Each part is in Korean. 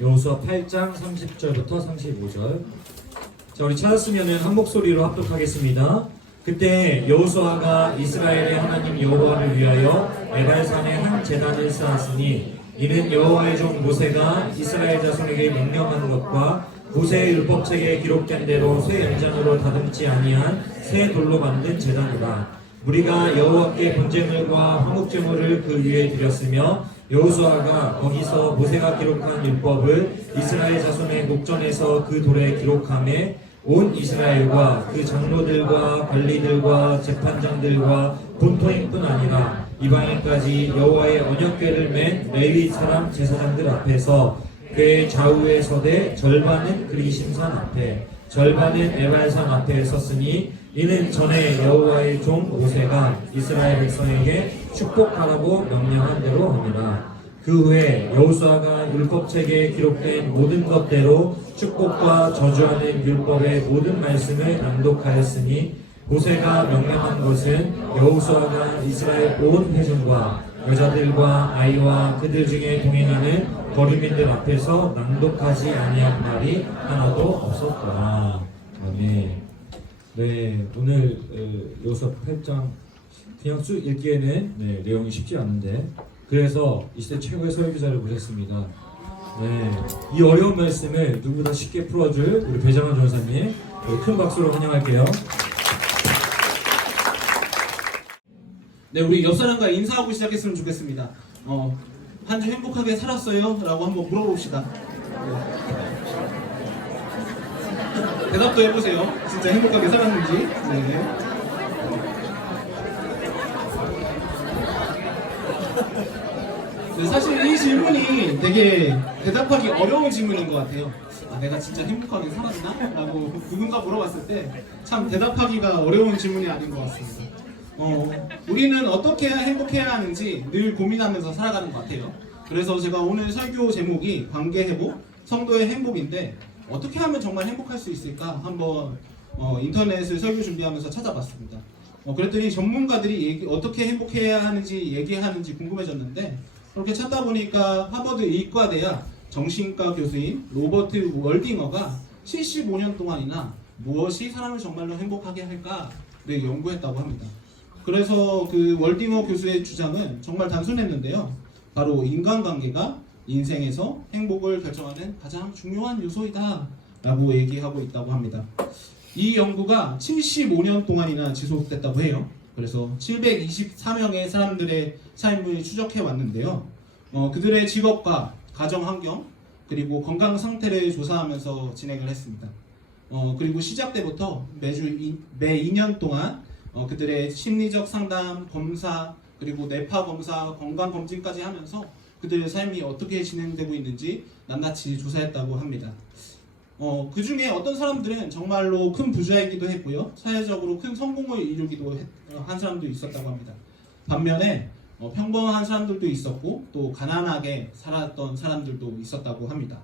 여호수아 8장 30절부터 35절. 자, 우리 찾았으면은 한 목소리로 합독하겠습니다. 그때 여호수아가 이스라엘의 하나님 여호와를 위하여 에발산에 한 제단을 쌓았으니 이는 여호와의 종 모세가 이스라엘 자손에게 명령한 것과 모세의 율법책에 기록된 대로 쇠 연장으로 다듬지 아니한 새 돌로 만든 제단이라. 무리가 여호와께 번제물과 화목제물을 그 위에 드렸으며 여호수아가 거기서 모세가 기록한 율법을 이스라엘 자손의 목전에서 그 돌에 기록하매 온 이스라엘과 그 장로들과 관리들과 재판장들과 본토인뿐 아니라 이방인까지 여호와의 언약궤를 맨 레위 사람 제사장들 앞에서 그의 좌우에 서되 절반은 그리심산 앞에 절반은 에발산 앞에 섰으니 이는 전에 여호와의 종 모세가 이스라엘 백성에게 축복하라고 명령한 대로 합니다. 그 후에 여호수아가 율법책에 기록된 모든 것대로 축복과 저주하는 율법의 모든 말씀을 낭독하였으니 모세가 명령한 것은 여호수아가 이스라엘 온 회중과 여자들과 아이와 그들 중에 동행하는 거류민들 앞에서 낭독하지 아니한 말이 하나도 없었더라. 아멘. 네, 오늘 여호수아 8장 그냥 쭉 읽기에는 내용이 쉽지 않은데 그래서 이 시대 최고의 설교자를 모셨습니다. 네, 이 어려운 말씀을 누구보다 쉽게 풀어줄 우리 배정환 전사님 큰 박수로 환영할게요. 네, 우리 옆 사람과 인사하고 시작했으면 좋겠습니다. 한 주 행복하게 살았어요? 라고 한번 물어봅시다. 네. 대답도 해보세요. 진짜 행복하게 살았는지. 네. 네, 사실 이 질문이 되게 대답하기 어려운 질문인 것 같아요. 내가 진짜 행복하게 살았나? 라고 누군가 물어봤을 때 참 대답하기가 어려운 질문이 아닌 것 같습니다. 우리는 어떻게 해야 행복해야 하는지 늘 고민하면서 살아가는 것 같아요. 그래서 제가 오늘 설교 제목이 관계회복, 성도의 행복인데 어떻게 하면 정말 행복할 수 있을까 한번 인터넷을 설교 준비하면서 찾아봤습니다. 그랬더니 전문가들이 어떻게 행복해야 하는지 얘기하는지 궁금해졌는데 그렇게 찾다 보니까 하버드 의과대학 정신과 교수인 로버트 월딩어가 75년 동안이나 무엇이 사람을 정말로 행복하게 할까를 연구했다고 합니다. 그래서 그 월딩어 교수의 주장은 정말 단순했는데요. 바로 인간관계가 인생에서 행복을 결정하는 가장 중요한 요소이다 라고 얘기하고 있다고 합니다. 이 연구가 75년 동안이나 지속됐다고 해요. 그래서 724명의 사람들의 삶을 추적해 왔는데요. 그들의 직업과 가정 환경 그리고 건강 상태를 조사하면서 진행을 했습니다. 그리고 시작 때부터 매 2년 동안 그들의 심리적 상담, 검사, 그리고 뇌파 검사, 건강검진까지 하면서 그들의 삶이 어떻게 진행되고 있는지 낱낱이 조사했다고 합니다. 그 중에 어떤 사람들은 정말로 큰 부자이기도 했고요. 사회적으로 큰 성공을 이루기도 한 사람도 있었다고 합니다. 반면에 평범한 사람들도 있었고 또 가난하게 살았던 사람들도 있었다고 합니다.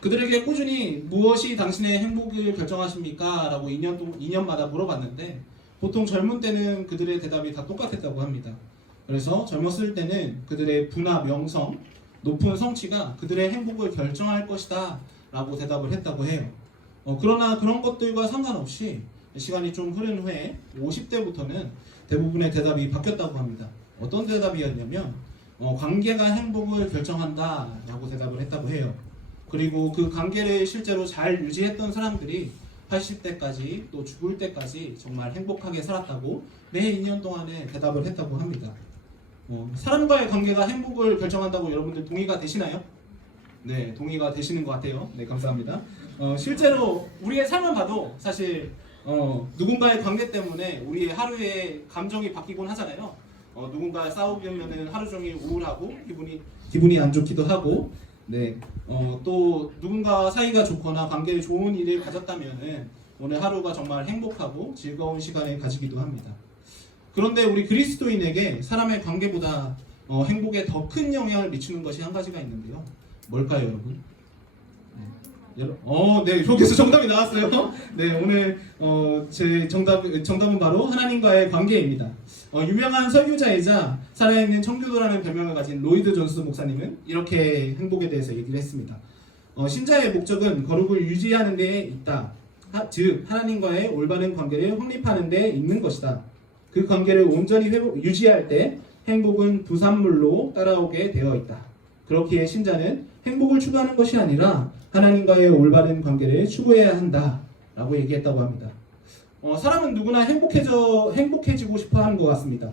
그들에게 꾸준히 무엇이 당신의 행복을 결정하십니까? 라고 2년마다 물어봤는데 보통 젊은 때는 그들의 대답이 다 똑같았다고 합니다. 그래서 젊었을 때는 그들의 부나 명성, 높은 성취가 그들의 행복을 결정할 것이다 라고 대답을 했다고 해요. 그러나 그런 것들과 상관없이 시간이 좀 흐른 후에 50대부터는 대부분의 대답이 바뀌었다고 합니다. 어떤 대답이었냐면 관계가 행복을 결정한다 라고 대답을 했다고 해요. 그리고 그 관계를 실제로 잘 유지했던 사람들이 80대까지 또 죽을 때까지 정말 행복하게 살았다고 매 2년 동안에 대답을 했다고 합니다. 사람과의 관계가 행복을 결정한다고 여러분들 동의가 되시나요? 네, 동의가 되시는 것 같아요. 네, 감사합니다. 실제로 우리의 삶을 봐도 사실 누군가의 관계 때문에 우리의 하루의 감정이 바뀌곤 하잖아요. 누군가 싸우면은 하루 종일 우울하고 기분이 안 좋기도 하고, 네, 또 누군가 사이가 좋거나 관계에 좋은 일을 가졌다면은 오늘 하루가 정말 행복하고 즐거운 시간을 가지기도 합니다. 그런데 우리 그리스도인에게 사람의 관계보다 행복에 더 큰 영향을 미치는 것이 한 가지가 있는데요. 뭘까요, 여러분? 네, 여기서 정답이 나왔어요. 네, 오늘 제 정답은 바로 하나님과의 관계입니다. 유명한 설교자이자 살아있는 청교도라는 별명을 가진 로이드 존스 목사님은 이렇게 행복에 대해서 얘기를 했습니다. 신자의 목적은 거룩을 유지하는 데 있다. 즉 하나님과의 올바른 관계를 확립하는 데 있는 것이다. 그 관계를 온전히 유지할 때 행복은 부산물로 따라오게 되어 있다. 그렇기에 신자는 행복을 추구하는 것이 아니라 하나님과의 올바른 관계를 추구해야 한다 라고 얘기했다고 합니다. 사람은 누구나 행복해지고 싶어 하는 것 같습니다.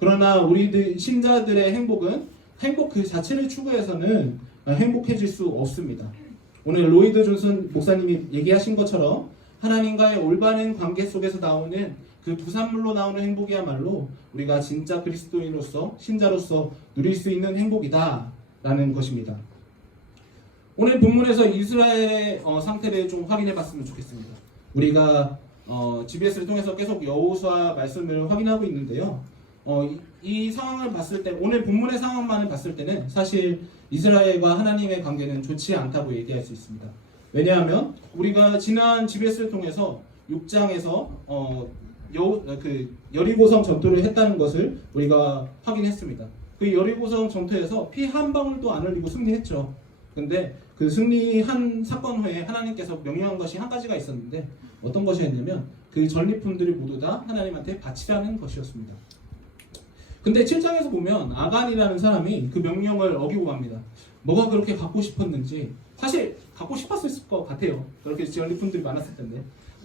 그러나 우리 신자들의 행복은 행복 그 자체를 추구해서는 행복해질 수 없습니다. 오늘 로이드 존슨 목사님이 얘기하신 것처럼 하나님과의 올바른 관계 속에서 나오는 그 부산물로 나오는 행복이야말로 우리가 진짜 그리스도인으로서 신자로서 누릴 수 있는 행복이다 라는 것입니다. 오늘 본문에서 이스라엘의 상태를 좀 확인해 봤으면 좋겠습니다. 우리가 GBS를 통해서 계속 여호수아 말씀을 확인하고 있는데요. 이 상황을 봤을 때 오늘 본문의 상황만을 봤을 때는 사실 이스라엘과 하나님의 관계는 좋지 않다고 얘기할 수 있습니다. 왜냐하면 우리가 지난 GBS를 통해서 6장에서 여리고성 전투를 했다는 것을 우리가 확인했습니다. 그 여리고성 전투에서 피 한 방울도 안 흘리고 승리했죠. 근데 그 승리한 사건 후에 하나님께서 명령한 것이 한 가지가 있었는데 어떤 것이었냐면 그 전리품들이 모두 다 하나님한테 바치라는 것이었습니다. 근데 7장에서 보면 아간이라는 사람이 그 명령을 어기고 갑니다. 뭐가 그렇게 갖고 싶었는지 사실 갖고 싶었을 것 같아요. 그렇게 전리품들이 많았을 텐데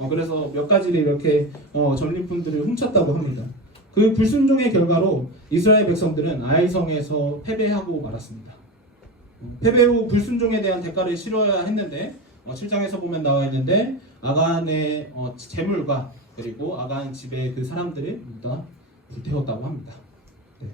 그래서 몇 가지를 이렇게 전리품들을 훔쳤다고 합니다. 그 불순종의 결과로 이스라엘 백성들은 아이성에서 패배하고 말았습니다. 패배 후 불순종에 대한 대가를 치러야 했는데 7장에서 보면 나와 있는데 아간의 재물과 그리고 아간 집의 그 사람들을 다 불태웠다고 합니다. 네.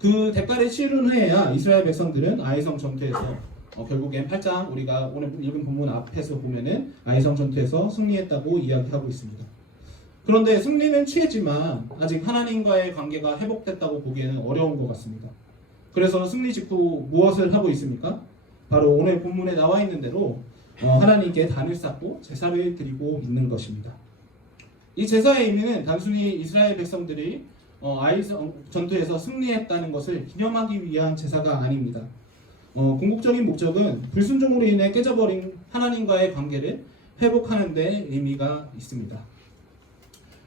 그 대가를 치른 후에야 이스라엘 백성들은 아이성 전투에서 결국엔 8장 우리가 오늘 읽은 본문 앞에서 보면은 아이성 전투에서 승리했다고 이야기하고 있습니다. 그런데 승리는 취했지만 아직 하나님과의 관계가 회복됐다고 보기에는 어려운 것 같습니다. 그래서 승리 직후 무엇을 하고 있습니까? 바로 오늘 본문에 나와 있는 대로 하나님께 단을 쌓고 제사를 드리고 있는 것입니다. 이 제사의 의미는 단순히 이스라엘 백성들이 아이성 전투에서 승리했다는 것을 기념하기 위한 제사가 아닙니다. 궁극적인 목적은 불순종으로 인해 깨져버린 하나님과의 관계를 회복하는 데 의미가 있습니다.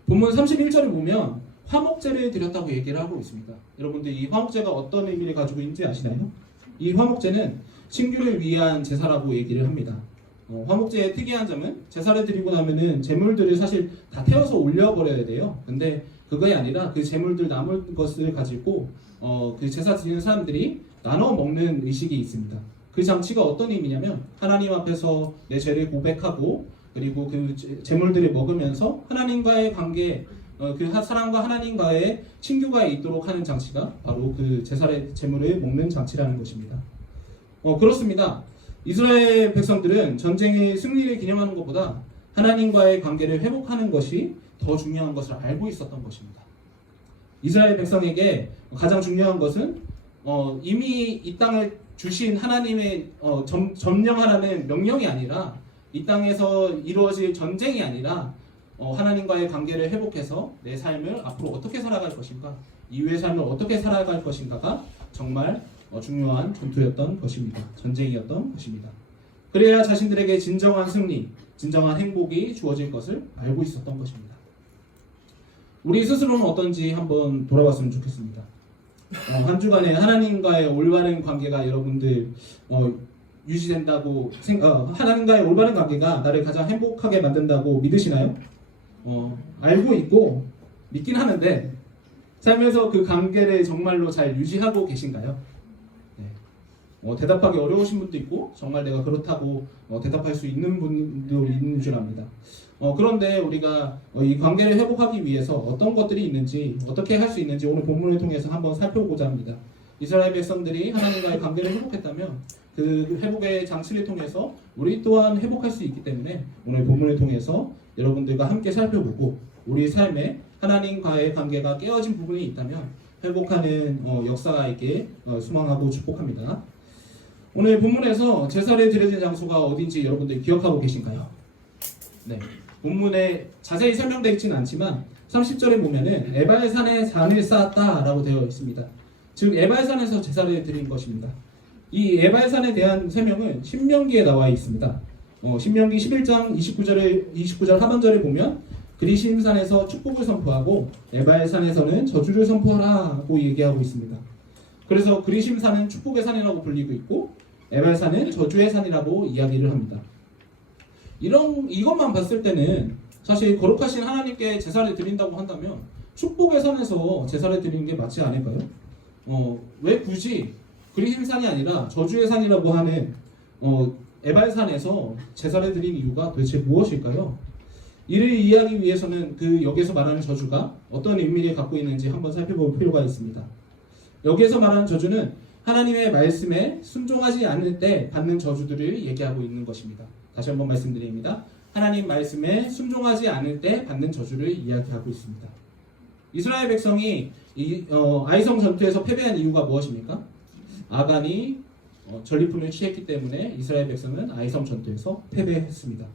본문 31절을 보면 화목제를 드렸다고 얘기를 하고 있습니다. 여러분들 이 화목제가 어떤 의미를 가지고 있는지 아시나요? 이 화목제는 신규를 위한 제사라고 얘기를 합니다. 화목제의 특이한 점은 제사를 드리고 나면은 제물들을 사실 다 태워서 올려버려야 돼요. 근데 그게 아니라 그 제물들 남은 것을 가지고 그 제사 드리는 사람들이 나눠 먹는 의식이 있습니다. 그 장치가 어떤 의미냐면 하나님 앞에서 내 죄를 고백하고 그리고 그 제물들을 먹으면서 하나님과의 관계 그 사람과 하나님과의 친교가 있도록 하는 장치가 바로 그 제사의 제물을 먹는 장치라는 것입니다. 그렇습니다. 이스라엘 백성들은 전쟁의 승리를 기념하는 것보다 하나님과의 관계를 회복하는 것이 더 중요한 것을 알고 있었던 것입니다. 이스라엘 백성에게 가장 중요한 것은 이미 이 땅을 주신 하나님의 점령하라는 명령이 아니라 이 땅에서 이루어질 전쟁이 아니라 하나님과의 관계를 회복해서 내 삶을 앞으로 어떻게 살아갈 것인가, 이후의 삶을 어떻게 살아갈 것인가가 정말 중요한 전투였던 것입니다. 전쟁이었던 것입니다. 그래야 자신들에게 진정한 승리, 진정한 행복이 주어질 것을 알고 있었던 것입니다. 우리 스스로는 어떤지 한번 돌아봤으면 좋겠습니다. 한 주간에 하나님과의 올바른 관계가 여러분들 유지된다고 하나님과의 올바른 관계가 나를 가장 행복하게 만든다고 믿으시나요? 알고 있고 믿긴 하는데 삶에서 그 관계를 정말로 잘 유지하고 계신가요? 네. 대답하기 어려우신 분도 있고 정말 내가 그렇다고 대답할 수 있는 분도 있는 줄 압니다. 그런데 우리가 이 관계를 회복하기 위해서 어떤 것들이 있는지 어떻게 할 수 있는지 오늘 본문을 통해서 한번 살펴보고자 합니다. 이스라엘 백성들이 하나님과의 관계를 회복했다면 그 회복의 장치를 통해서 우리 또한 회복할 수 있기 때문에 오늘 본문을 통해서 여러분들과 함께 살펴보고 우리 삶에 하나님과의 관계가 깨어진 부분이 있다면 회복하는 역사가 있게 소망하고 축복합니다. 오늘 본문에서 제사를 드려진 장소가 어딘지 여러분들 기억하고 계신가요? 네. 본문에 자세히 설명되어 있지는 않지만 30절에 보면은 에발산에 산을 쌓았다라고 되어 있습니다. 즉 에발산에서 제사를 드린 것입니다. 이 에발산에 대한 설명은 신명기에 나와 있습니다. 신명기 11장 29절 하반절에 보면 그리심산에서 축복을 선포하고 에발산에서는 저주를 선포하라고 얘기하고 있습니다. 그래서 그리심산은 축복의 산이라고 불리고 있고 에발산은 저주의 산이라고 이야기를 합니다. 이것만 봤을 때는 사실 거룩하신 하나님께 제사를 드린다고 한다면 축복의 산에서 제사를 드리는 게 맞지 않을까요? 왜 굳이 그리심산이 아니라 저주의 산이라고 하는 에발산에서 제사를 드린 이유가 도대체 무엇일까요? 이를 이해하기 위해서는 그 여기에서 말하는 저주가 어떤 의미를 갖고 있는지 한번 살펴볼 필요가 있습니다. 여기에서 말하는 저주는 하나님의 말씀에 순종하지 않을 때 받는 저주들을 얘기하고 있는 것입니다. 다시 한번 말씀드립니다. 하나님 말씀에 순종하지 않을 때 받는 저주를 이야기하고 있습니다. 이스라엘 백성이 아이성 전투에서 패배한 이유가 무엇입니까? 아간이 전리품을 취했기 때문에 이스라엘 백성은 아이성 전투에서 패배했습니다.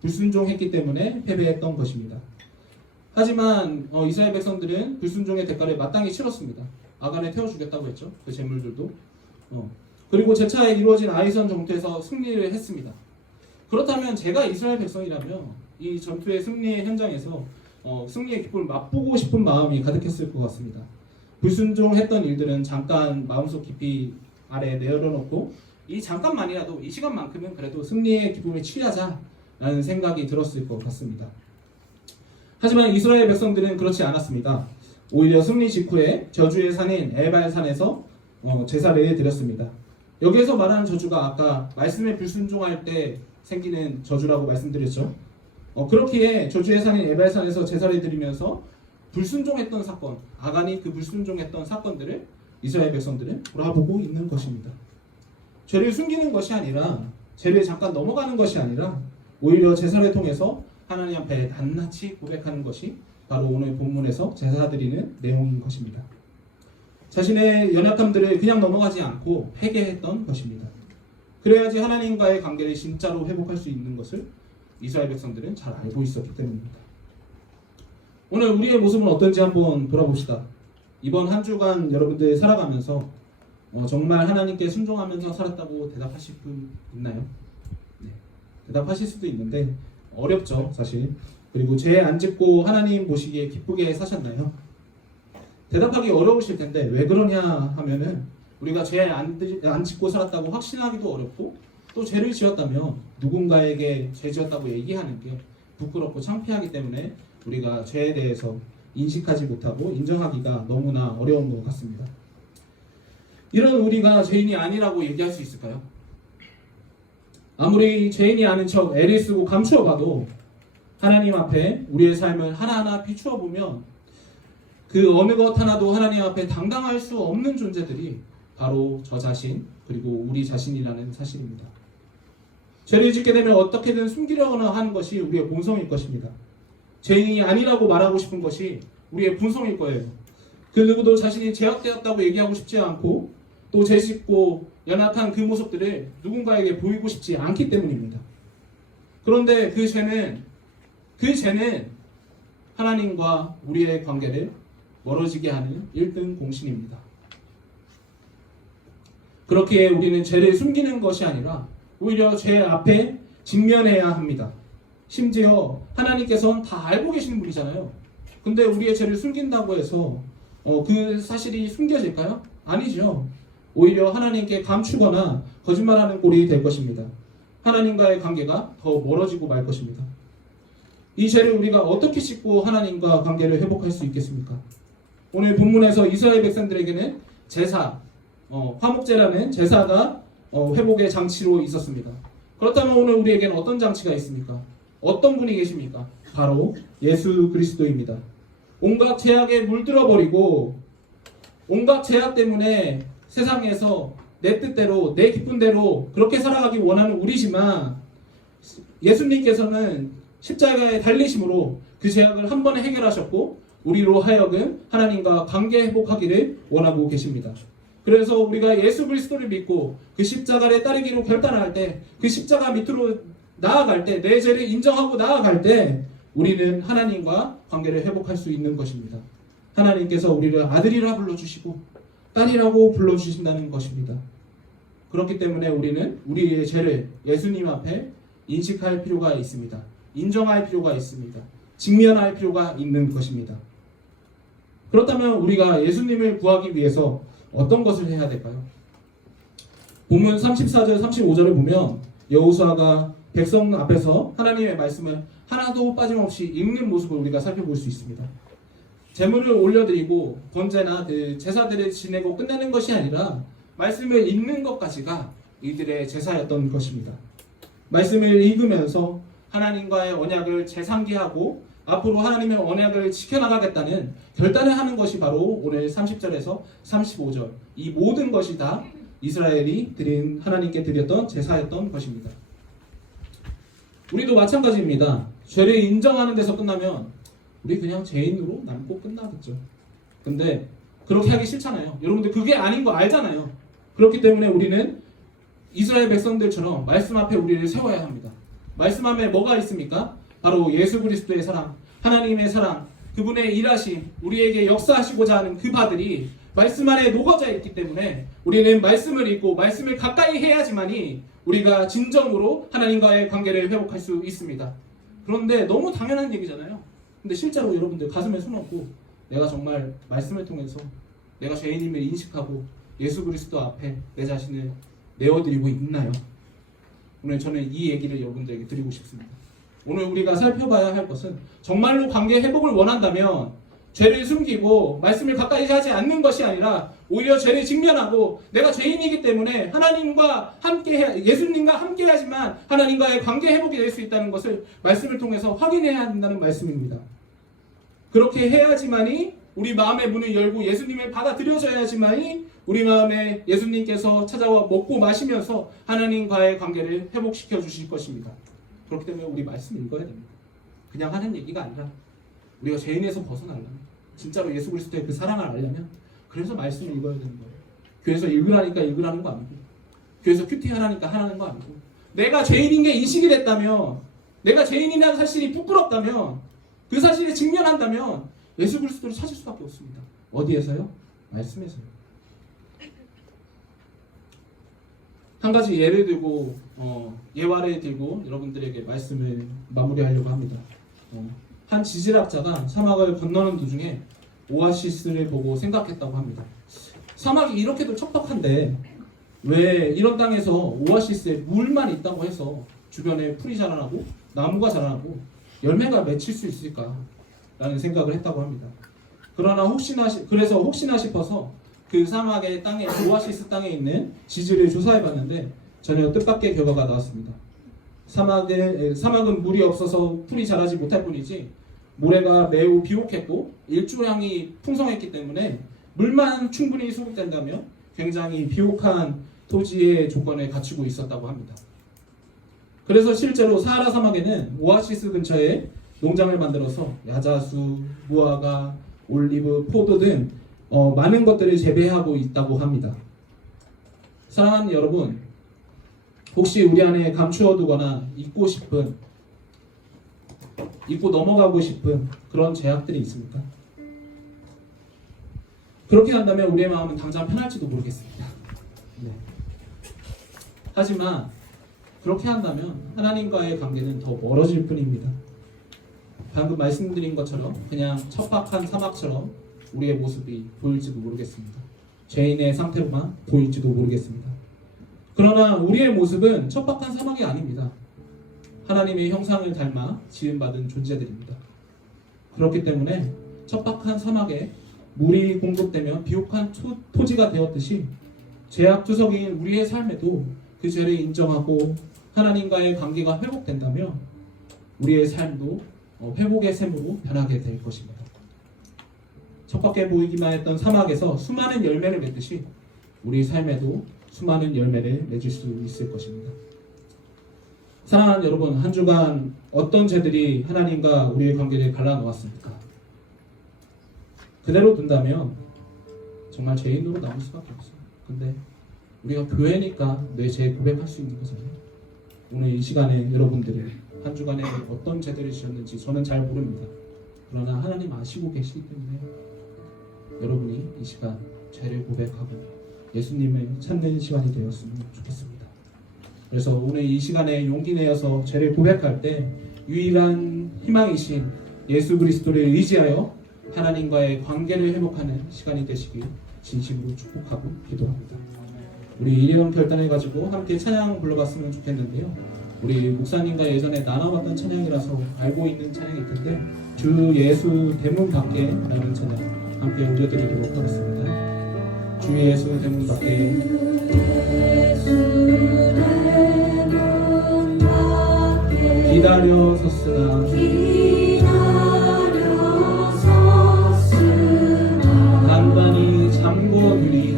불순종했기 때문에 패배했던 것입니다. 하지만 이스라엘 백성들은 불순종의 대가를 마땅히 치렀습니다. 아간을 태워 죽였다고 했죠. 그 재물들도. 그리고 재차에 이루어진 아이성 전투에서 승리를 했습니다. 그렇다면 제가 이스라엘 백성이라면 이 전투의 승리의 현장에서 승리의 기쁨을 맛보고 싶은 마음이 가득했을 것 같습니다. 불순종했던 일들은 잠깐 마음속 깊이 아래 내려놓고 이 잠깐만이라도 이 시간만큼은 그래도 승리의 기쁨을 취하자라는 생각이 들었을 것 같습니다. 하지만 이스라엘 백성들은 그렇지 않았습니다. 오히려 승리 직후에 저주의 산인 에발산에서 제사를 드렸습니다. 여기에서 말하는 저주가 아까 말씀에 불순종할 때 생기는 저주라고 말씀드렸죠. 그렇기에 저주의 산인 에발산에서 제사를 드리면서 불순종했던 사건, 아간이 그 불순종했던 사건들을 이스라엘 백성들은 돌아보고 있는 것입니다. 죄를 숨기는 것이 아니라, 죄를 잠깐 넘어가는 것이 아니라 오히려 제사를 통해서 하나님 앞에 낱낱이 고백하는 것이 바로 오늘 본문에서 제사 드리는 내용인 것입니다. 자신의 연약함들을 그냥 넘어가지 않고 회개했던 것입니다. 그래야지 하나님과의 관계를 진짜로 회복할 수 있는 것을 이스라엘 백성들은 잘 알고 있었기 때문입니다. 오늘 우리의 모습은 어떤지 한번 돌아봅시다. 이번 한 주간 여러분들 살아가면서 정말 하나님께 순종하면서 살았다고 대답하실 분 있나요? 네. 대답하실 수도 있는데 어렵죠, 사실. 그리고 죄 안 짓고 하나님 보시기에 기쁘게 사셨나요? 대답하기 어려우실 텐데 왜 그러냐 하면은 우리가 죄 안 짓고 살았다고 확신하기도 어렵고 또 죄를 지었다면 누군가에게 죄 지었다고 얘기하는 게 부끄럽고 창피하기 때문에 우리가 죄에 대해서 인식하지 못하고 인정하기가 너무나 어려운 것 같습니다. 이런 우리가 죄인이 아니라고 얘기할 수 있을까요? 아무리 죄인이 아닌 척 애를 쓰고 감추어 봐도 하나님 앞에 우리의 삶을 하나하나 비추어 보면 그 어느 것 하나도 하나님 앞에 당당할 수 없는 존재들이 바로 저 자신 그리고 우리 자신이라는 사실입니다. 죄를 짓게 되면 어떻게든 숨기려거나 하는 것이 우리의 본성일 것입니다. 죄인이 아니라고 말하고 싶은 것이 우리의 본성일 거예요. 그 누구도 자신이 죄악되었다고 얘기하고 싶지 않고 또 죄 짓고 연약한 그 모습들을 누군가에게 보이고 싶지 않기 때문입니다. 그런데 그 죄는 하나님과 우리의 관계를 멀어지게 하는 1등 공신입니다. 그렇기에 우리는 죄를 숨기는 것이 아니라 오히려 죄 앞에 직면해야 합니다. 심지어 하나님께서는 다 알고 계시는 분이잖아요. 근데 우리의 죄를 숨긴다고 해서 그 사실이 숨겨질까요? 아니죠. 오히려 하나님께 감추거나 거짓말하는 꼴이 될 것입니다. 하나님과의 관계가 더 멀어지고 말 것입니다. 이 죄를 우리가 어떻게 씻고 하나님과 관계를 회복할 수 있겠습니까? 오늘 본문에서 이스라엘 백성들에게는 제사, 화목제라는 제사가 회복의 장치로 있었습니다. 그렇다면 오늘 우리에게는 어떤 장치가 있습니까? 어떤 분이 계십니까? 바로 예수 그리스도입니다. 온갖 죄악에 물들어버리고 온갖 죄악 때문에 세상에서 내 뜻대로 내 기쁜 대로 그렇게 살아가기 원하는 우리지만 예수님께서는 십자가에 달리심으로 그 죄악을 한 번에 해결하셨고 우리로 하여금 하나님과 관계 회복하기를 원하고 계십니다. 그래서 우리가 예수 그리스도를 믿고 그 십자가를 따르기로 결단할 때, 그 십자가 밑으로 나아갈 때, 내 죄를 인정하고 나아갈 때 우리는 하나님과 관계를 회복할 수 있는 것입니다. 하나님께서 우리를 아들이라 불러주시고 딸이라고 불러주신다는 것입니다. 그렇기 때문에 우리는 우리의 죄를 예수님 앞에 인식할 필요가 있습니다. 인정할 필요가 있습니다. 직면할 필요가 있는 것입니다. 그렇다면 우리가 예수님을 구하기 위해서 어떤 것을 해야 될까요? 본문 34절 35절을 보면 여호수아가 백성 앞에서 하나님의 말씀을 하나도 빠짐없이 읽는 모습을 우리가 살펴볼 수 있습니다. 제물을 올려드리고 번제나 그 제사들을 지내고 끝내는 것이 아니라 말씀을 읽는 것까지가 이들의 제사였던 것입니다. 말씀을 읽으면서 하나님과의 언약을 재상기하고 앞으로 하나님의 언약을 지켜나가겠다는 결단을 하는 것이 바로 오늘 30절에서 35절, 이 모든 것이 다 이스라엘이 드린 하나님께 드렸던 제사였던 것입니다. 우리도 마찬가지입니다. 죄를 인정하는 데서 끝나면 우리 그냥 죄인으로 남고 끝나겠죠. 근데 그렇게 하기 싫잖아요. 여러분들 그게 아닌 거 알잖아요. 그렇기 때문에 우리는 이스라엘 백성들처럼 말씀 앞에 우리를 세워야 합니다. 말씀 앞에 뭐가 있습니까? 바로 예수 그리스도의 사랑, 하나님의 사랑, 그분의 일하심, 우리에게 역사하시고자 하는 그 바들이 말씀 안에 녹아져 있기 때문에 우리는 말씀을 읽고 말씀을 가까이 해야지만이 우리가 진정으로 하나님과의 관계를 회복할 수 있습니다. 그런데 너무 당연한 얘기잖아요. 근데 실제로 여러분들 가슴에 손 얹고 내가 정말 말씀을 통해서 내가 죄인임을 인식하고 예수 그리스도 앞에 내 자신을 내어드리고 있나요? 오늘 저는 이 얘기를 여러분들에게 드리고 싶습니다. 오늘 우리가 살펴봐야 할 것은 정말로 관계 회복을 원한다면 죄를 숨기고 말씀을 가까이 하지 않는 것이 아니라 오히려 죄를 직면하고 내가 죄인이기 때문에 하나님과 함께 예수님과 함께 하지만 하나님과의 관계 회복이 될 수 있다는 것을 말씀을 통해서 확인해야 한다는 말씀입니다. 그렇게 해야지만이 우리 마음의 문을 열고 예수님을 받아들여져야지만이 우리 마음에 예수님께서 찾아와 먹고 마시면서 하나님과의 관계를 회복시켜 주실 것입니다. 그렇기 때문에 우리 말씀 읽어야 됩니다. 그냥 하는 얘기가 아니라 우리가 죄인에서 벗어나려면 진짜로 예수 그리스도의 그 사랑을 알려면 그래서 말씀을 읽어야 되는 거예요. 교회에서 읽으라니까 읽으라는 거 아니고 교회에서 큐티하라니까 하라는 거 아니고 내가 죄인인 게 인식이 됐다면 내가 죄인이라는 사실이 부끄럽다면 그 사실에 직면한다면 예수 그리스도를 찾을 수밖에 없습니다. 어디에서요? 말씀에서요. 한 가지 예를 들고 예화를 들고 여러분들에게 말씀을 마무리하려고 합니다. 한 지질학자가 사막을 건너는 도중에 오아시스를 보고 생각했다고 합니다. 사막이 이렇게도 척박한데 왜 이런 땅에서 오아시스에 물만 있다고 해서 주변에 풀이 자라나고 나무가 자라나고 열매가 맺힐 수 있을까라는 생각을 했다고 합니다. 그래서 혹시나 싶어서 그 사막의 땅에 오아시스 땅에 있는 지질을 조사해봤는데 전혀 뜻밖의 결과가 나왔습니다. 사막은 물이 없어서 풀이 자라지 못할 뿐이지 모래가 매우 비옥했고 일조량이 풍성했기 때문에 물만 충분히 수급된다면 굉장히 비옥한 토지의 조건을 갖추고 있었다고 합니다. 그래서 실제로 사하라 사막에는 오아시스 근처에 농장을 만들어서 야자수, 무화과, 올리브, 포도 등 많은 것들을 재배하고 있다고 합니다. 사랑하는 여러분, 혹시 우리 안에 감추어두거나 잊고 넘어가고 싶은 그런 죄악들이 있습니까? 그렇게 한다면 우리의 마음은 당장 편할지도 모르겠습니다. 네. 하지만 그렇게 한다면 하나님과의 관계는 더 멀어질 뿐입니다. 방금 말씀드린 것처럼 그냥 척박한 사막처럼 우리의 모습이 보일지도 모르겠습니다. 죄인의 상태로만 보일지도 모르겠습니다. 그러나 우리의 모습은 척박한 사막이 아닙니다. 하나님의 형상을 닮아 지음받은 존재들입니다. 그렇기 때문에 척박한 사막에 물이 공급되면 비옥한 토지가 되었듯이 죄악투성인 우리의 삶에도 그 죄를 인정하고 하나님과의 관계가 회복된다면 우리의 삶도 회복의 샘으로 변하게 될 것입니다. 척박해 보이기만 했던 사막에서 수많은 열매를 맺듯이 우리 삶에도 수많은 열매를 맺을 수 있을 것입니다. 사랑하는 여러분, 한 주간 어떤 죄들이 하나님과 우리의 관계를 갈라놓았습니까? 그대로 둔다면 정말 죄인으로 남을 수밖에 없어요. 근데 우리가 교회니까 내 죄 고백할 수 있는 거잖아요. 오늘 이 시간에 여러분들이 한 주간에 어떤 죄들을 지었는지 저는 잘 모릅니다. 그러나 하나님 아시고 계시기 때문에 여러분이 이 시간 죄를 고백하고 예수님을 찾는 시간이 되었으면 좋겠습니다. 그래서 오늘 이 시간에 용기 내어서 죄를 고백할 때 유일한 희망이신 예수 그리스도를 의지하여 하나님과의 관계를 회복하는 시간이 되시길 진심으로 축복하고 기도합니다. 우리 일회용 결단해가지고 함께 찬양 불러봤으면 좋겠는데요. 우리 목사님과 예전에 나눠봤던 찬양이라서 알고 있는 찬양일 텐데 주 예수 대문 밖에 라는 찬양 함께 올려드리도록 하겠습니다. 주 예수 대문 밖에 기다려 섰으나 간단히 잠궈두리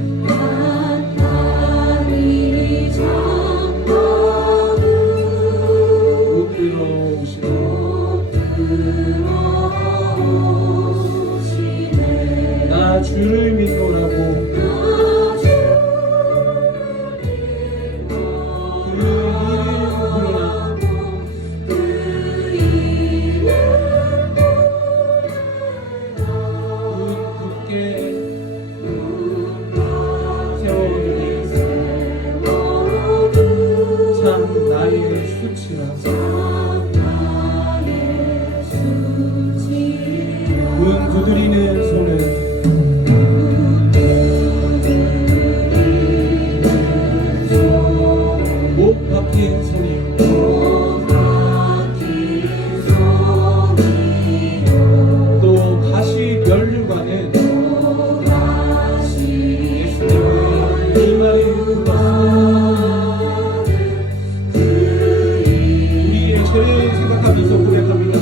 못 들어오시네 나 주를 믿노라고 문 두드리는 손은 못 박힌 손이요 또 가시 면류관은 예수님의 이마를 굽었습니다. 우리의 죄를 생각하면서 고백합니다.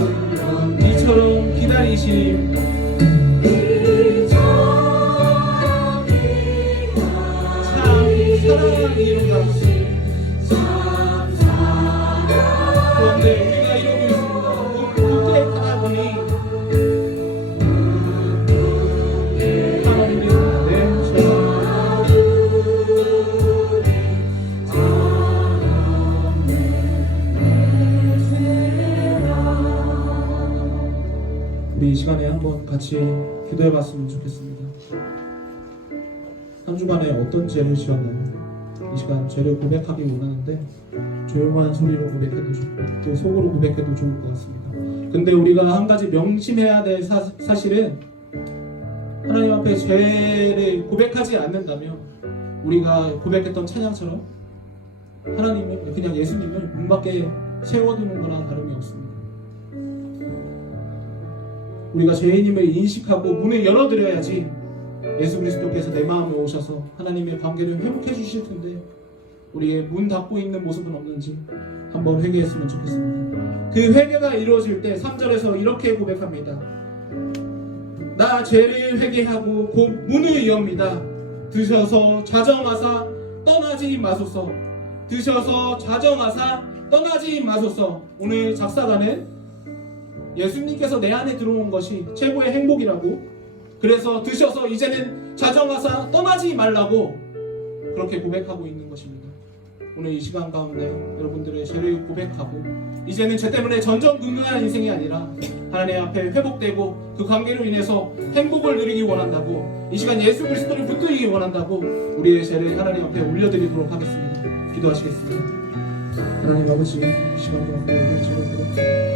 이처럼 기다리심 사랑이로다. 그런데 우리가 이러고 있습니다. 그때 가보니 하나님이 내 죄가 우리 이 시간에 한번 같이 기도해봤으면 좋겠습니다. 한 주간에 어떤 죄를 지었나요? 이 시간 죄를 고백하기 원하는데 조용한 소리로 고백해도 좋고 또 속으로 고백해도 좋을 것 같습니다. 근데 우리가 한 가지 명심해야 될 사실은 하나님 앞에 죄를 고백하지 않는다면 우리가 고백했던 찬양처럼 하나님을 그냥 예수님을 문 밖에 세워두는 거나 다름이 없습니다. 우리가 죄인임을 인식하고 문을 열어드려야지 예수 그리스도께서 내 마음에 오셔서 하나님의 관계를 회복해 주실 텐데 우리의 문 닫고 있는 모습은 없는지 한번 회개했으면 좋겠습니다. 그 회개가 이루어질 때 3절에서 이렇게 고백합니다. 나 죄를 회개하고 곧 문을 여옵니다. 드셔서 좌정하사 떠나지 마소서. 드셔서 좌정하사 떠나지 마소서. 오늘 작사가는 예수님께서 내 안에 들어온 것이 최고의 행복이라고, 그래서 드셔서 이제는 좌정하사 떠나지 말라고 그렇게 고백하고 있는 것입니다. 오늘 이 시간 가운데 여러분들의 죄를 고백하고 이제는 죄 때문에 전전긍긍한 인생이 아니라 하나님 앞에 회복되고 그 관계로 인해서 행복을 누리기 원한다고, 이 시간 예수 그리스도를 붙들기 원한다고 우리의 죄를 하나님 앞에 올려드리도록 하겠습니다. 기도하시겠습니다. 하나님 아버지, 이 시간 가운데 우리의 죄를 고백합니다.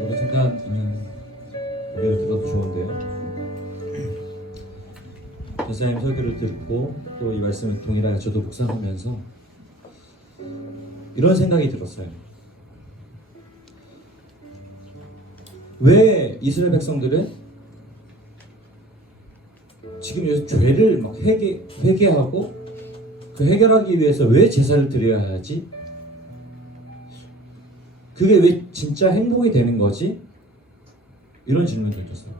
여러분 잠깐 고개를 들어도 좋은데요. 전사님 설교를 듣고 또 이 말씀을 동일하게 저도 묵상하면서 이런 생각이 들었어요. 왜 이스라엘 백성들은 지금 여기서 죄를 막 회개하고 그 해결하기 위해서 왜 제사를 드려야 하지? 그게 왜 진짜 행복이 되는 거지? 이런 질문을 던졌어요.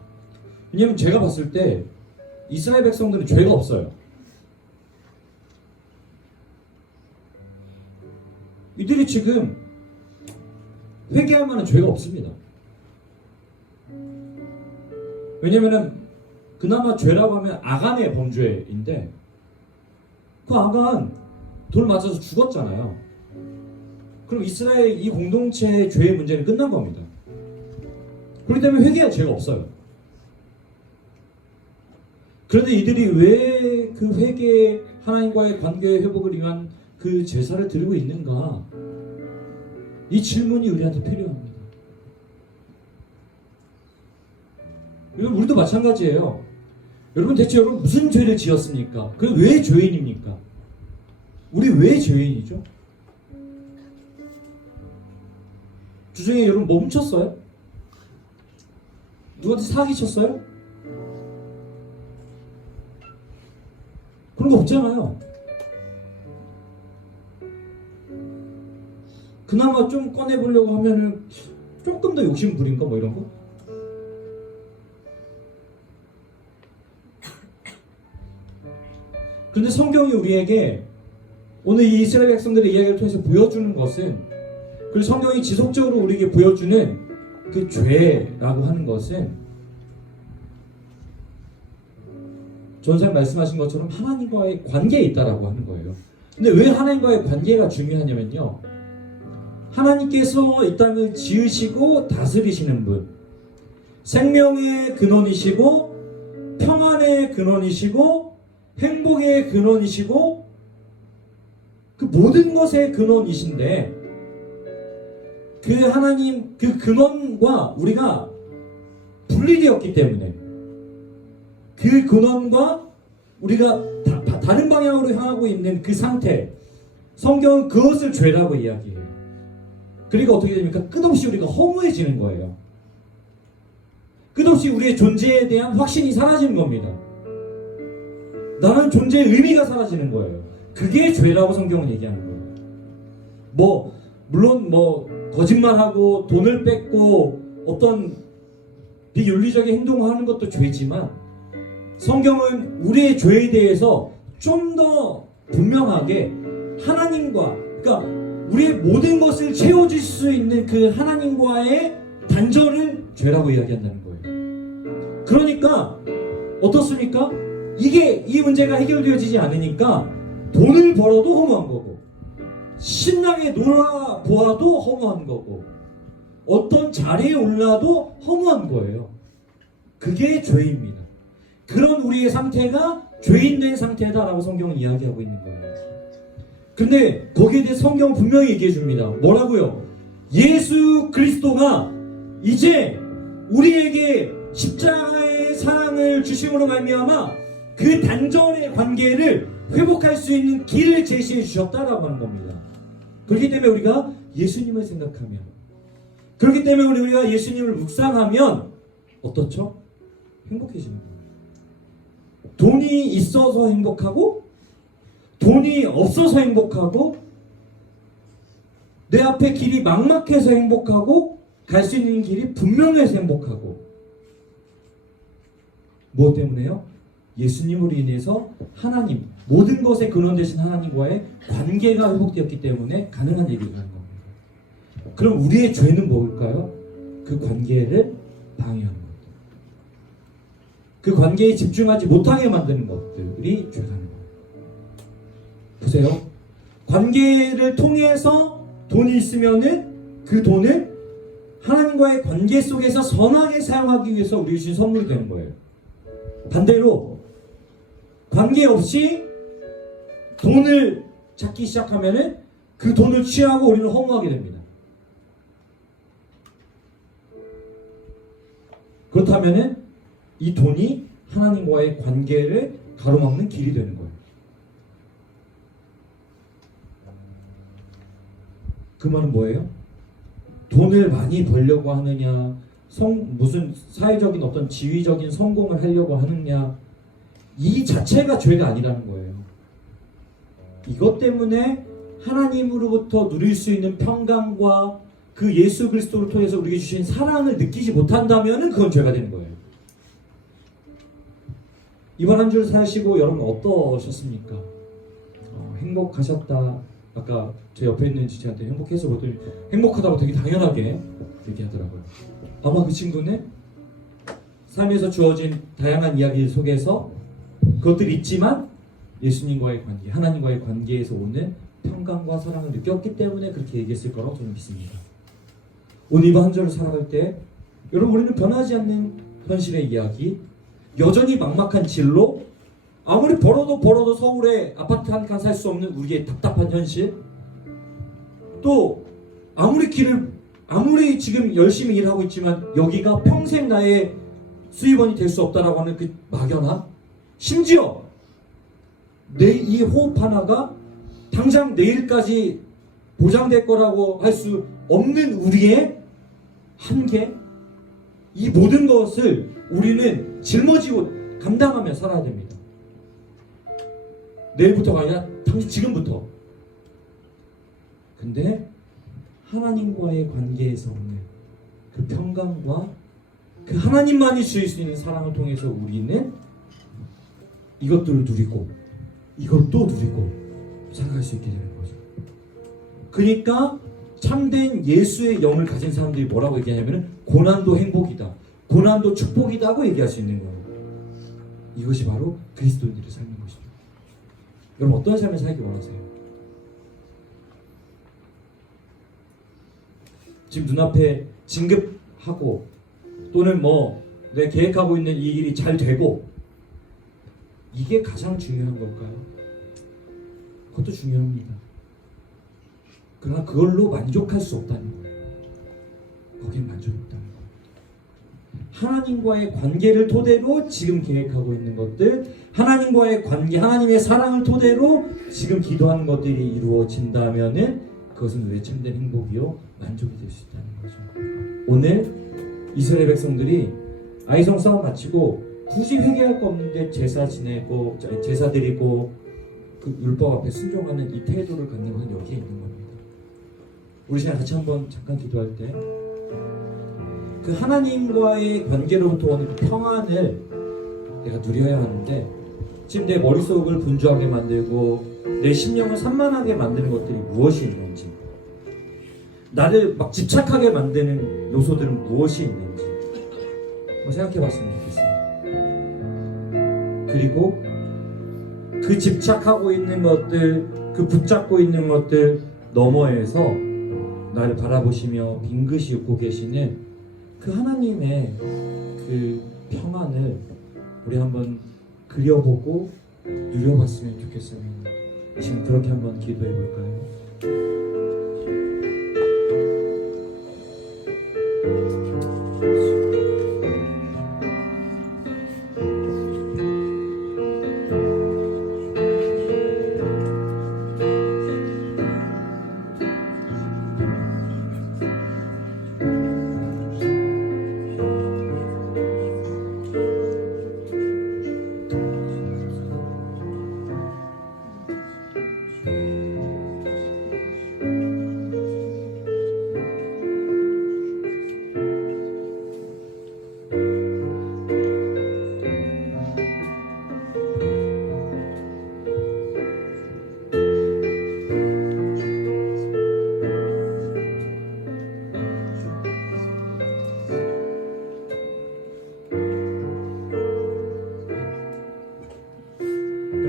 왜냐면 제가 봤을 때 이스라엘 백성들은 죄가 없어요. 이들이 지금 회개할 만한 죄가 없습니다. 왜냐면은 그나마 죄라고 하면 아간의 범죄인데 그 아간 돌 맞아서 죽었잖아요. 그럼 이스라엘 이 공동체의 죄의 문제는 끝난 겁니다. 그렇기 때문에 회개할 죄가 없어요. 그런데 이들이 왜 그 회개 하나님과의 관계 회복을 위한 그 제사를 드리고 있는가? 이 질문이 우리한테 필요합니다. 여러분 우리도 마찬가지예요. 여러분 대체 여러분 무슨 죄를 지었습니까? 그 왜 죄인입니까? 우리 왜 죄인이죠? 주중에 여러분 멈췄어요? 누구한테 사기쳤어요? 그런 거 없잖아요. 그나마 좀 꺼내보려고 하면은 조금 더 욕심 부린가 뭐 이런 거? 그런데 성경이 우리에게 오늘 이 이스라엘 백성들의 이야기를 통해서 보여주는 것은, 그리고 성경이 지속적으로 우리에게 보여주는 그 죄라고 하는 것은 전사님 말씀하신 것처럼 하나님과의 관계에 있다라고 하는 거예요. 근데 왜 하나님과의 관계가 중요하냐면요, 하나님께서 이 땅을 지으시고 다스리시는 분, 생명의 근원이시고 평안의 근원이시고 행복의 근원이시고 그 모든 것의 근원이신데, 그 하나님 그 근원과 우리가 분리되었기 때문에 그 근원과 우리가 다른 방향으로 향하고 있는 그 상태, 성경은 그것을 죄라고 이야기해요. 그러니까 어떻게 됩니까? 끝없이 우리가 허무해지는 거예요. 끝없이 우리의 존재에 대한 확신이 사라지는 겁니다. 나는 존재의 의미가 사라지는 거예요. 그게 죄라고 성경은 얘기하는 거예요. 물론 거짓말하고 돈을 뺏고 어떤 비윤리적인 행동을 하는 것도 죄지만, 성경은 우리의 죄에 대해서 좀 더 분명하게 하나님과, 그러니까 우리의 모든 것을 채워줄 수 있는 그 하나님과의 단절을 죄라고 이야기한다는 거예요. 그러니까 어떻습니까? 이 문제가 해결되어지지 않으니까 돈을 벌어도 허무한 거고, 신나게 놀아보아도 허무한 거고, 어떤 자리에 올라도 허무한 거예요. 그게 죄입니다. 그런 우리의 상태가 죄인된 상태다라고 성경은 이야기하고 있는 거예요. 근데 거기에 대해 성경은 분명히 얘기해 줍니다. 뭐라고요? 예수 그리스도가 이제 우리에게 십자가의 사랑을 주심으로 말미암아 그 단절의 관계를 회복할 수 있는 길을 제시해 주셨다라고 하는 겁니다. 그렇기 때문에 우리가 예수님을 생각하면, 그렇기 때문에 우리가 예수님을 묵상하면 어떻죠? 행복해지는 거예요. 돈이 있어서 행복하고, 돈이 없어서 행복하고, 내 앞에 길이 막막해서 행복하고, 갈 수 있는 길이 분명해서 행복하고. 무엇 때문에요? 예수님으로 인해서 하나님, 모든 것의 근원 되신 하나님과의 관계가 회복되었기 때문에 가능한 얘기를 하는 겁니다. 그럼 우리의 죄는 뭘까요? 그 관계를 방해하는 것, 그 관계에 집중하지 못하게 만드는 것들이 죄라는 거예요. 보세요. 관계를 통해서 돈이 있으면은 그 돈을 하나님과의 관계 속에서 선하게 사용하기 위해서 우리 주신 선물이 되는 거예요. 반대로 관계없이 돈을 찾기 시작하면은 그 돈을 취하고 우리는 허무하게 됩니다. 그렇다면은 이 돈이 하나님과의 관계를 가로막는 길이 되는 거예요. 그 말은 뭐예요? 돈을 많이 벌려고 하느냐, 무슨 사회적인 어떤 지위적인 성공을 하려고 하느냐, 이 자체가 죄가 아니라는 거예요. 이것 때문에 하나님으로부터 누릴 수 있는 평강과 그 예수 그리스도를 통해서 우리에게 주신 사랑을 느끼지 못한다면 그건 죄가 되는 거예요. 이번 한 주 사시고 여러분 어떠셨습니까? 행복하셨다. 아까 제 옆에 있는 지체한테 행복해서 보더니 행복하다고 되게 당연하게 얘기하더라고요. 아마 그 친구는 삶에서 주어진 다양한 이야기 속에서 그것들이 있지만 예수님과의 관계, 하나님과의 관계에서 오는 평강과 사랑을 느꼈기 때문에 그렇게 얘기했을 거라고 저는 믿습니다. 오늘 이번 한 주를 살아갈 때 여러분 우리는 변하지 않는 현실의 이야기, 여전히 막막한 진로, 아무리 벌어도 서울에 아파트 한 칸 살 수 없는 우리의 답답한 현실, 또 아무리 지금 열심히 일하고 있지만 여기가 평생 나의 수입원이 될 수 없다라고 하는 그 막연함, 심지어 내 이 호흡 하나가 당장 내일까지 보장될 거라고 할 수 없는 우리의 한계, 이 모든 것을 우리는 짊어지고 감당하며 살아야 됩니다. 내일부터가 아니라 당장 지금부터. 근데 하나님과의 관계에서 오는 그 평강과 그 하나님만이 주실 수 있는 사랑을 통해서 우리는 이것들을 누리고 이것도 누리고 살아갈 수 있게 되는 거죠. 그러니까 참된 예수의 영을 가진 사람들이 뭐라고 얘기하냐면 고난도 행복이다, 고난도 축복이다고 얘기할 수 있는 거예요. 이것이 바로 그리스도인들의 삶인 것입니다. 여러분 어떤 삶을 살기 원하세요? 지금 눈앞에 진급하고 또는 내 계획하고 있는 이 일이 잘 되고 이게 가장 중요한 걸까요? 그것도 중요합니다. 그러나 그걸로 만족할 수 없다는 거예요. 거기에 만족이 없다는 거예요. 하나님과의 관계를 토대로 지금 계획하고 있는 것들, 하나님과의 관계, 하나님의 사랑을 토대로 지금 기도하는 것들이 이루어진다면은 그것은 우리의 참된 행복이요 만족이 될 수 있다는 거죠. 오늘 이스라엘 백성들이 아이성 싸움 마치고 굳이 회개할 거 없는데 제사 지내고 제사 드리고 그 율법 앞에 순종하는 이 태도를 갖는 것은 여기에 있는 겁니다. 우리 시간 같이 한번 잠깐 기도할 때 그 하나님과의 관계로부터 오는 그 평안을 내가 누려야 하는데 지금 내 머릿속을 분주하게 만들고 내 심령을 산만하게 만드는 것들이 무엇이 있는지, 나를 막 집착하게 만드는 요소들은 무엇이 있는지 한번 생각해 봤으면 좋겠습니다. 그리고 그 집착하고 있는 것들, 그 붙잡고 있는 것들 너머에서 나를 바라보시며 빙긋이 웃고 계시는 그 하나님의 그 평안을 우리 한번 그려보고 누려봤으면 좋겠습니다. 지금 그렇게 한번 기도해 볼까요?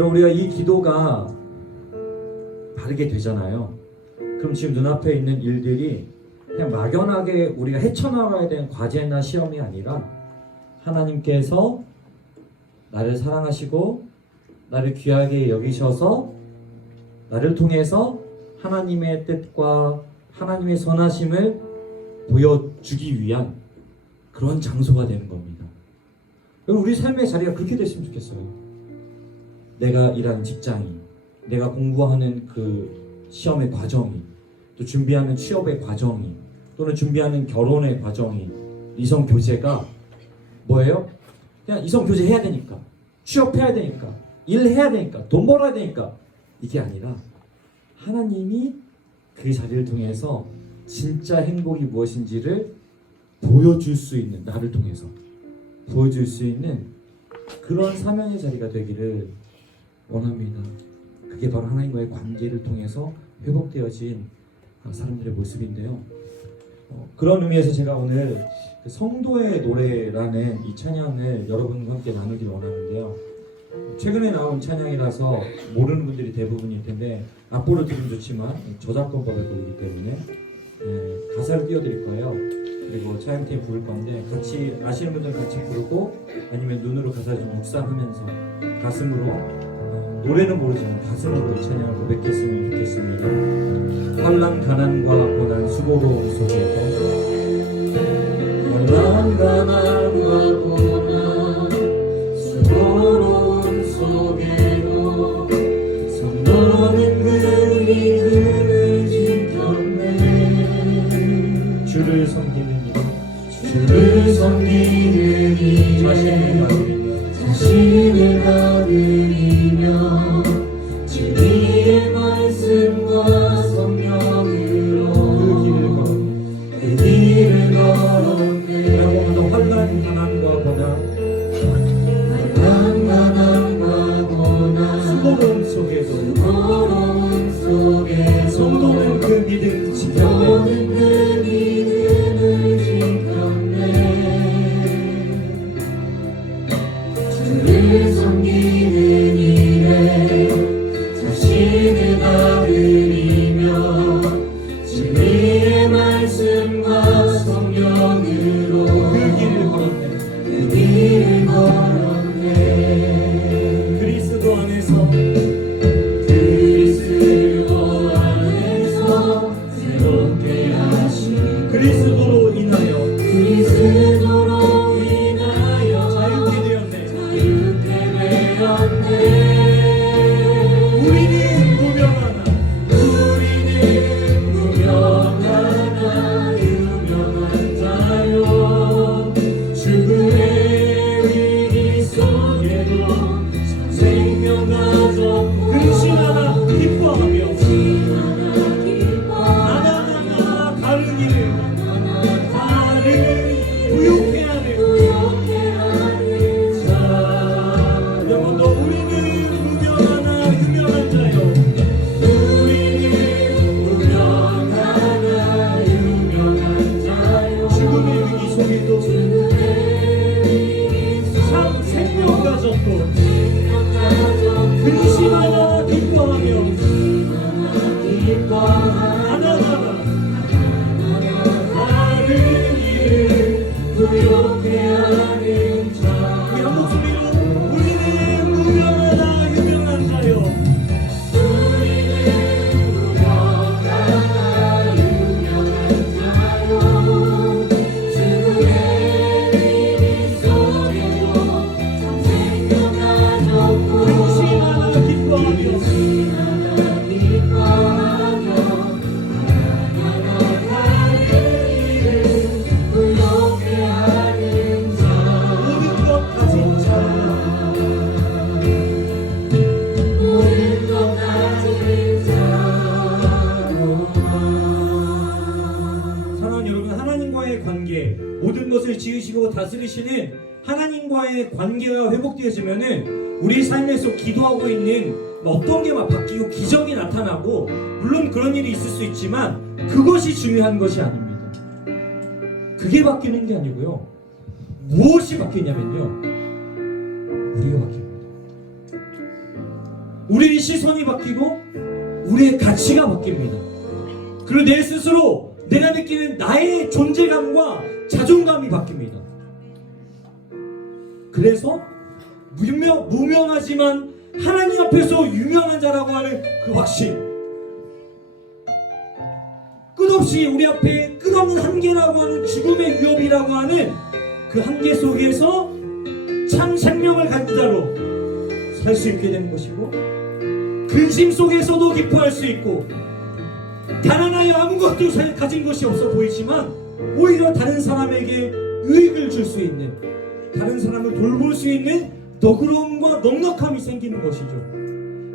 그럼 우리가 이 기도가 바르게 되잖아요. 그럼 지금 눈앞에 있는 일들이 그냥 막연하게 우리가 헤쳐나가야 되는 과제나 시험이 아니라 하나님께서 나를 사랑하시고 나를 귀하게 여기셔서 나를 통해서 하나님의 뜻과 하나님의 선하심을 보여주기 위한 그런 장소가 되는 겁니다. 그럼 우리 삶의 자리가 그렇게 됐으면 좋겠어요. 내가 일하는 직장이, 내가 공부하는 그 시험의 과정이, 또 준비하는 취업의 과정이, 또는 준비하는 결혼의 과정이, 이성교제가 뭐예요? 그냥 이성교제 해야 되니까 취업해야 되니까, 일해야 되니까, 돈 벌어야 되니까, 이게 아니라 하나님이 그 자리를 통해서 진짜 행복이 무엇인지를 보여줄 수 있는, 나를 통해서 보여줄 수 있는 그런 사명의 자리가 되기를 원합니다. 그게 바로 하나님과의 관계를 통해서 회복되어진 사람들의 모습인데요. 그런 의미에서 제가 오늘 그 성도의 노래라는 이 찬양을 여러분과 함께 나누길 원하는데요. 최근에 나온 찬양이라서 모르는 분들이 대부분일 텐데 앞으로 들으면 좋지만 저작권법에 걸리기 때문에 가사를 띄워드릴 거예요. 그리고 차영팀이 부를 건데 같이 아시는 분들 같이 부르고 아니면 눈으로 가사 좀 묵상하면서 가슴으로 노래는 모르지만 가슴으로 이 찬양을 고백했으면 좋겠습니다. 환난 가난과 고난 수고로움 속에도 환난 가난과 고난 수고로움 속에도 성도는 그 이름을 지켰네. 주를 섬기는 주를 섬기는 이 자신을 받으리며 진리의 말씀과 성령으로 그 길을 걸었네. 환난 가난과 고난 수고로움 속에도 성도는 그 믿음 지켰네. 주를 섬기는 일에 자신을 받으리며 진리의 말씀과 성령으로 그 길을 걸었네. 그리스도 안에서 새롭게 하신 그리스도로 인하여 자유케 되었네. 우리는 무명하나 유명한 자요. 죽음의 위기 속에도 생명 가졌고 근심하나 기뻐하며 나나나나 다른 길을 부욕해 하는 자. 여러분도 우리는 무명하나 유명한 자요. 우리는 무명하나 유명한 자요. 죽음의 위기 속에도 생명 가졌고 근심하나 기뻐하며 하나하나 다른 일을 부욕해 하는 자. 우리 한 목소리로 우리는 무명하나 유명한 자요. 근심하나 기뻐하며 모든 것 가진 사랑하는 여러분, 하나님과의 관계, 모든 것을 지으시고 다스리시는 하나님과의 관계가 회복되어지면은 우리 삶에 서 기도하고 있는 어떤 게 막 바뀌고 기적이 나타나고, 물론 그런 일이 있을 수 있지만 그것이 중요한 것이 아닙니다. 그게 바뀌는 게 아니고요, 무엇이 바뀌냐면요, 우리가 바뀝니다. 우리의 시선이 바뀌고 우리의 가치가 바뀝니다. 그리고 내 스스로 내가 느끼는 나의 존재감과 자존감이 바뀝니다. 그래서 무명하지만 하나님 앞에서 유명한 자라고 하는 그 확신, 끝없이 우리 앞에 끝없는 한계라고 하는 죽음의 위협이라고 하는 그 한계 속에서 참 생명을 가진 자로 살 수 있게 되는 것이고, 근심 속에서도 기뻐할 수 있고, 가난하여 아무것도 가진 것이 없어 보이지만 오히려 다른 사람에게 유익을 줄 수 있는, 다른 사람을 돌볼 수 있는 너그러움과 넉넉함이 생기는 것이죠.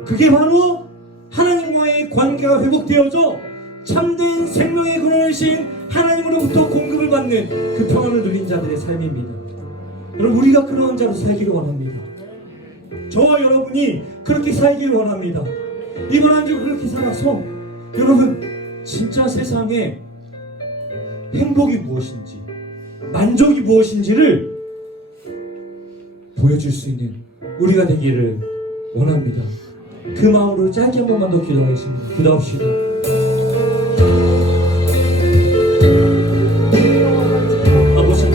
그게 바로 하나님과의 관계가 회복되어져 참된 생명의 근원이신 하나님으로부터 공급을 받는 그 평안을 누린 자들의 삶입니다. 여러분, 우리가 그런 자로 살기를 원합니다. 저와 여러분이 그렇게 살기를 원합니다. 이번 한 주 그렇게 살아서 여러분, 진짜 세상에 행복이 무엇인지, 만족이 무엇인지를 보여줄 수 있는 우리가 되기를 원합니다. 그 마음으로 짧게 한 번만 더 기도하겠습니다. 기도합시다. 아버지,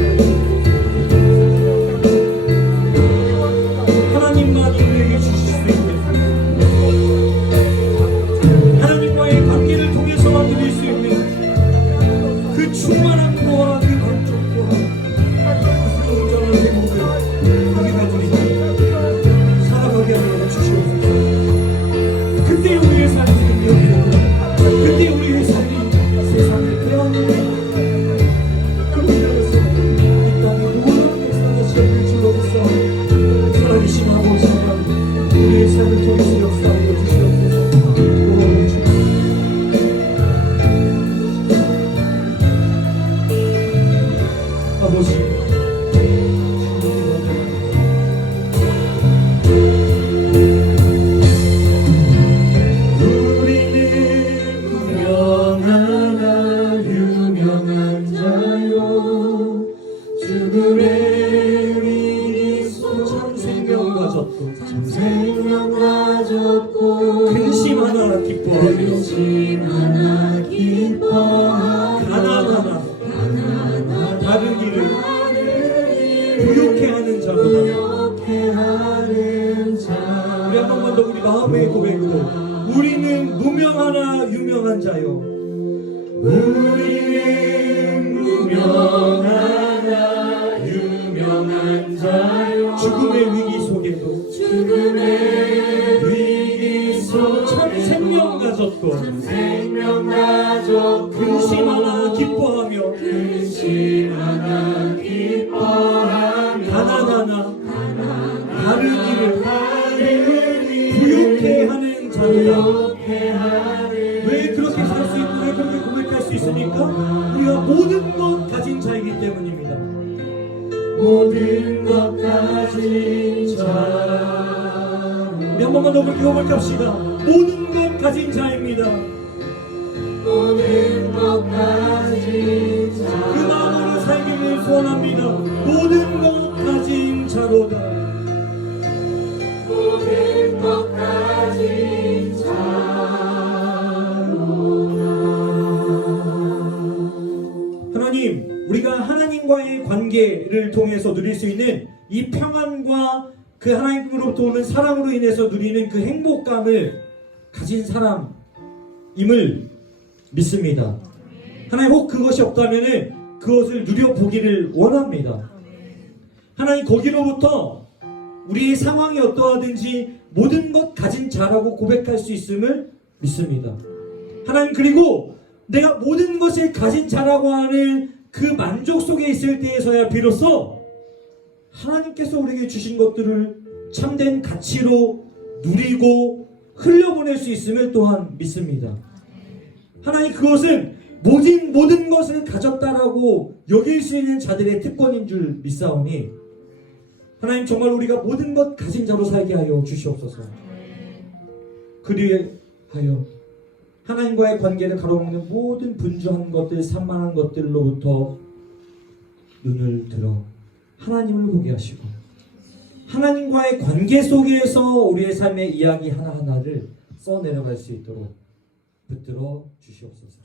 하나님만이 우리에게 주실 수 있는, 하나님과의 관계를 통해서만 누릴 수 있는 그 충만함과 그 만족과 그 온전한 행복을 우리가 누리고 살아가게 하여 주시옵소서. 그때 우리의 삶이 생명이고, 그때 우리의 삶이 세상을 태어나는 그분들로서 이 땅의 모든 백성의 죄를 질러서 살아계신 아버지 하나님, 우리의 삶을 통해서 역사하여 주시옵소서. 고마워 주옵소서. 아버지, 다른 일을 부욕해 하는 자보다 우리 한 번만 더 우리 마음의 고백으로 우리는 무명하나 유명한 자요, 우리는 무명하나 유명한 자요, 죽음의 위기 속에도 참 생명 가졌고 근심하나 기뻐하며 가난하나 다른 일을 부욕해 하는 자로다. 왜 그렇게 살 수 있고 왜 그렇게 고백할 수 있습니까? 우리가 모든 것 가진 자이기 때문입니다. 모든 것 가진 자, 우리 한 번만 더 그렇게 고백합시다. 모든 것 가진 자입니다. 모든 것 가진 자, 그 마음으로 살기를 소원합니다. 모든 것 가진 자로다. 모든 것 가진 자로다. 하나님, 우리가 하나님과의 관계를 통해서 누릴 수 있는 이 평안과 그 하나님으로부터 오는 사랑으로 인해서 누리는 그 행복감을 가진 사람임을 믿습니다. 하나님, 혹 그것이 없다면 그것을 누려보기를 원합니다. 하나님, 거기로부터 우리의 상황이 어떠하든지 모든 것 가진 자라고 고백할 수 있음을 믿습니다. 하나님, 그리고 내가 모든 것을 가진 자라고 하는 그 만족 속에 있을 때에서야 비로소 하나님께서 우리에게 주신 것들을 참된 가치로 누리고 흘려보낼 수 있음을 또한 믿습니다. 하나님, 그것은 모든 것을 가졌다라고 여길 수 있는 자들의 특권인 줄 믿사오니 하나님, 정말 우리가 모든 것 가진 자로 살게 하여 주시옵소서. 그리하여 하나님과의 관계를 가로막는 모든 분주한 것들, 산만한 것들로부터 눈을 들어 하나님을 보게 하시고 하나님과의 관계 속에서 우리의 삶의 이야기 하나하나를 써내려갈 수 있도록 붙들어 주시옵소서.